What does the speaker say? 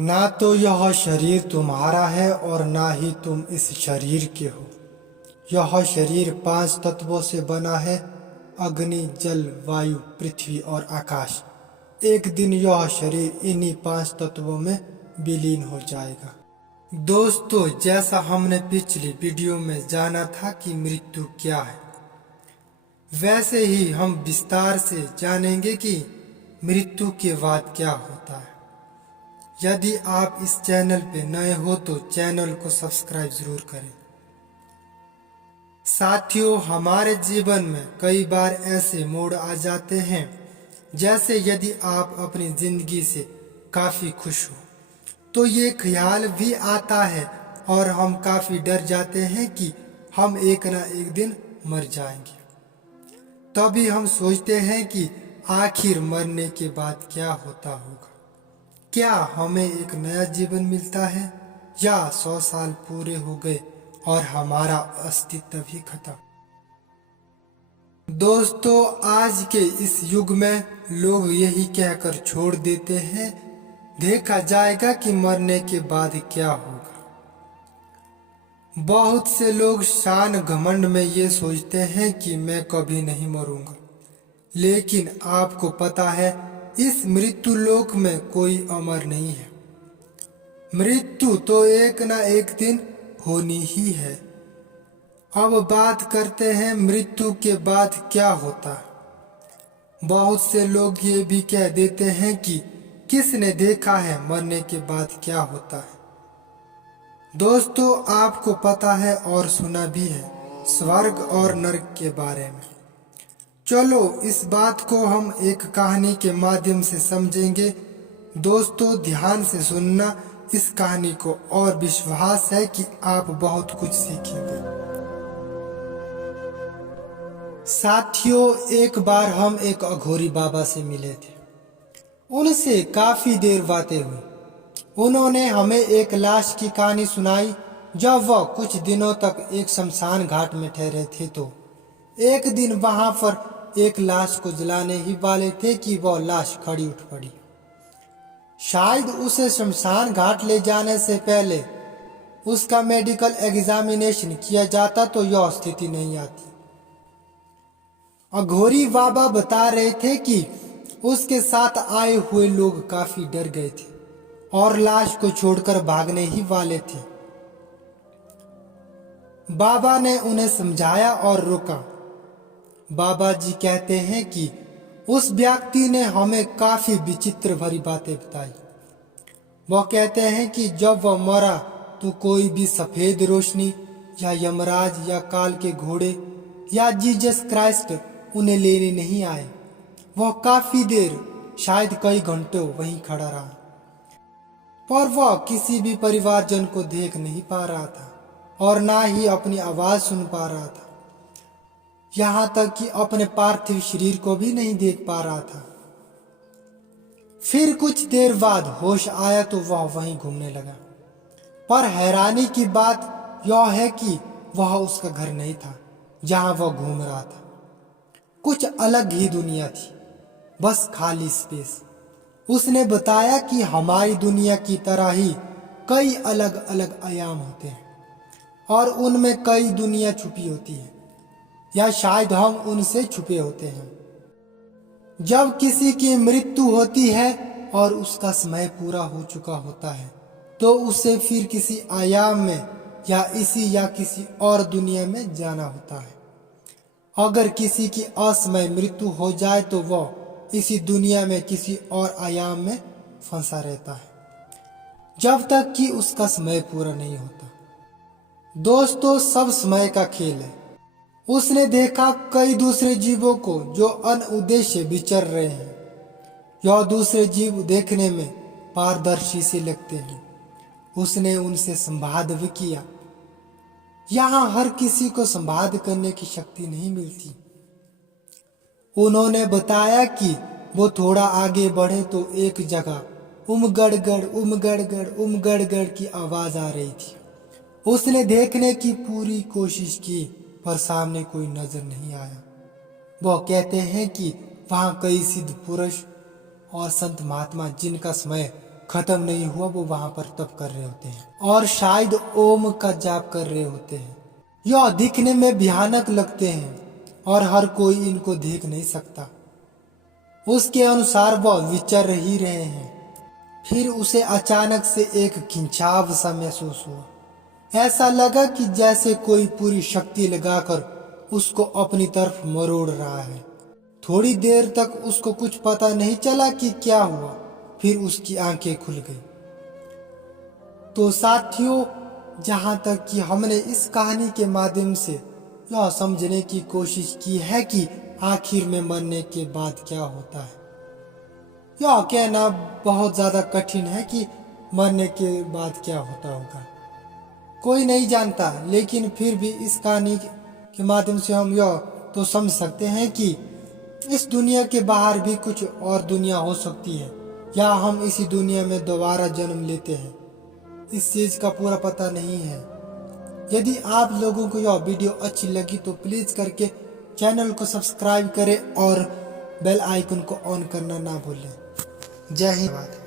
ना तो यह शरीर तुम्हारा है और ना ही तुम इस शरीर के हो। यह शरीर 5 तत्वों से बना है, अग्नि, जल, वायु, पृथ्वी और आकाश। एक दिन यह शरीर इन्हीं 5 तत्वों में विलीन हो जाएगा। दोस्तों, जैसा हमने पिछली वीडियो में जाना था कि मृत्यु क्या है, वैसे ही हम विस्तार से जानेंगे कि मृत्यु के बाद क्या होता है। यदि आप इस चैनल पे नए हो तो चैनल को सब्सक्राइब जरूर करें। साथियों, हमारे जीवन में कई बार ऐसे मोड़ आ जाते हैं, जैसे यदि आप अपनी जिंदगी से काफी खुश हो तो ये ख्याल भी आता है और हम काफी डर जाते हैं कि हम एक ना एक दिन मर जाएंगे। तभी हम सोचते हैं कि आखिर मरने के बाद क्या होता होगा। क्या हमें एक नया जीवन मिलता है या 100 साल पूरे हो गए और हमारा अस्तित्व भी खत्म। दोस्तों, आज के इस युग में लोग यही कहकर छोड़ देते हैं, देखा जाएगा कि मरने के बाद क्या होगा। बहुत से लोग शान घमंड में ये सोचते हैं कि मैं कभी नहीं मरूंगा, लेकिन आपको पता है इस मृत्यु लोक में कोई अमर नहीं है। मृत्यु तो एक ना एक दिन होनी ही है। अब बात करते हैं मृत्यु के बाद क्या होता है। बहुत से लोग ये भी कह देते हैं कि किसने देखा है मरने के बाद क्या होता है। दोस्तों, आपको पता है और सुना भी है स्वर्ग और नरक के बारे में। चलो इस बात को हम एक कहानी के माध्यम से समझेंगे। दोस्तों, ध्यान से सुनना इस कहानी को और विश्वास है कि आप बहुत कुछ सीखेंगे। साथियों, एक बार हम एक अघोरी बाबा से मिले थे। उनसे काफी देर बातें हुई। उन्होंने हमें एक लाश की कहानी सुनाई। जब वह कुछ दिनों तक एक शमशान घाट में ठहरे थे तो एक दिन वहां पर एक लाश को जलाने ही वाले थे कि वह लाश खड़ी उठ पड़ी। शायद उसे शमशान घाट ले जाने से पहले उसका मेडिकल एग्जामिनेशन किया जाता तो यह स्थिति नहीं आती। अघोरी बाबा बता रहे थे कि उसके साथ आए हुए लोग काफी डर गए थे और लाश को छोड़कर भागने ही वाले थे। बाबा ने उन्हें समझाया और रोका। बाबा जी कहते हैं कि उस व्यक्ति ने हमें काफी विचित्र भरी बातें बताई। वह कहते हैं कि जब वह मरा तो कोई भी सफेद रोशनी या यमराज या काल के घोड़े या जीसस क्राइस्ट उन्हें लेने नहीं आए। वह काफी देर, शायद कई घंटों वहीं खड़ा रहा, पर वह किसी भी परिवारजन को देख नहीं पा रहा था और ना ही अपनी आवाज सुन पा रहा था। यहाँ तक कि अपने पार्थिव शरीर को भी नहीं देख पा रहा था। फिर कुछ देर बाद होश आया तो वह वहीं घूमने लगा। पर हैरानी की बात यह है कि वह उसका घर नहीं था जहां वह घूम रहा था। कुछ अलग ही दुनिया थी, बस खाली स्पेस। उसने बताया कि हमारी दुनिया की तरह ही कई अलग अलग आयाम होते हैं और उनमें कई दुनिया छुपी होती है, या शायद हम उनसे छुपे होते हैं। जब किसी की मृत्यु होती है और उसका समय पूरा हो चुका होता है तो उसे फिर किसी आयाम में या किसी और दुनिया में जाना होता है। अगर किसी की असमय मृत्यु हो जाए तो वह इसी दुनिया में किसी और आयाम में फंसा रहता है जब तक कि उसका समय पूरा नहीं होता। दोस्तों, सब समय का खेल है। उसने देखा कई दूसरे जीवों को जो अनउद्देश्य विचर रहे हैं। यह दूसरे जीव देखने में पारदर्शी से लगते हैं। उसने उनसे संवाद भी किया। यहाँ हर किसी को संवाद करने की शक्ति नहीं मिलती। उन्होंने बताया कि वो थोड़ा आगे बढ़े तो एक जगह उमगड़गड़ की आवाज आ रही थी। उसने देखने की पूरी कोशिश की पर सामने कोई नजर नहीं आया। वह कहते हैं कि वहां कई सिद्ध पुरुष और संत महात्मा जिनका समय खत्म नहीं हुआ वो वहां पर तप कर रहे होते हैं और शायद ओम का जाप कर रहे होते हैं। यह दिखने में भयानक लगते हैं और हर कोई इनको देख नहीं सकता। उसके अनुसार वह विचर ही रहे हैं। फिर उसे अचानक से एक खिंचाव सा महसूस हुआ। ऐसा लगा कि जैसे कोई पूरी शक्ति लगाकर उसको अपनी तरफ मरोड़ रहा है। थोड़ी देर तक उसको कुछ पता नहीं चला कि क्या हुआ। फिर उसकी आंखें खुल गई। तो साथियों, जहां तक कि हमने इस कहानी के माध्यम से यह समझने की कोशिश की है कि आखिर में मरने के बाद क्या होता है, यह कहना बहुत ज्यादा कठिन है कि मरने के बाद क्या होता होगा। कोई नहीं जानता, लेकिन फिर भी इस कहानी के माध्यम से हम यह तो समझ सकते हैं कि इस दुनिया के बाहर भी कुछ और दुनिया हो सकती है, या हम इसी दुनिया में दोबारा जन्म लेते हैं। इस चीज का पूरा पता नहीं है। यदि आप लोगों को यह वीडियो अच्छी लगी तो प्लीज करके चैनल को सब्सक्राइब करें और बेल आइकन को ऑन करना ना भूलें। जय हिंद।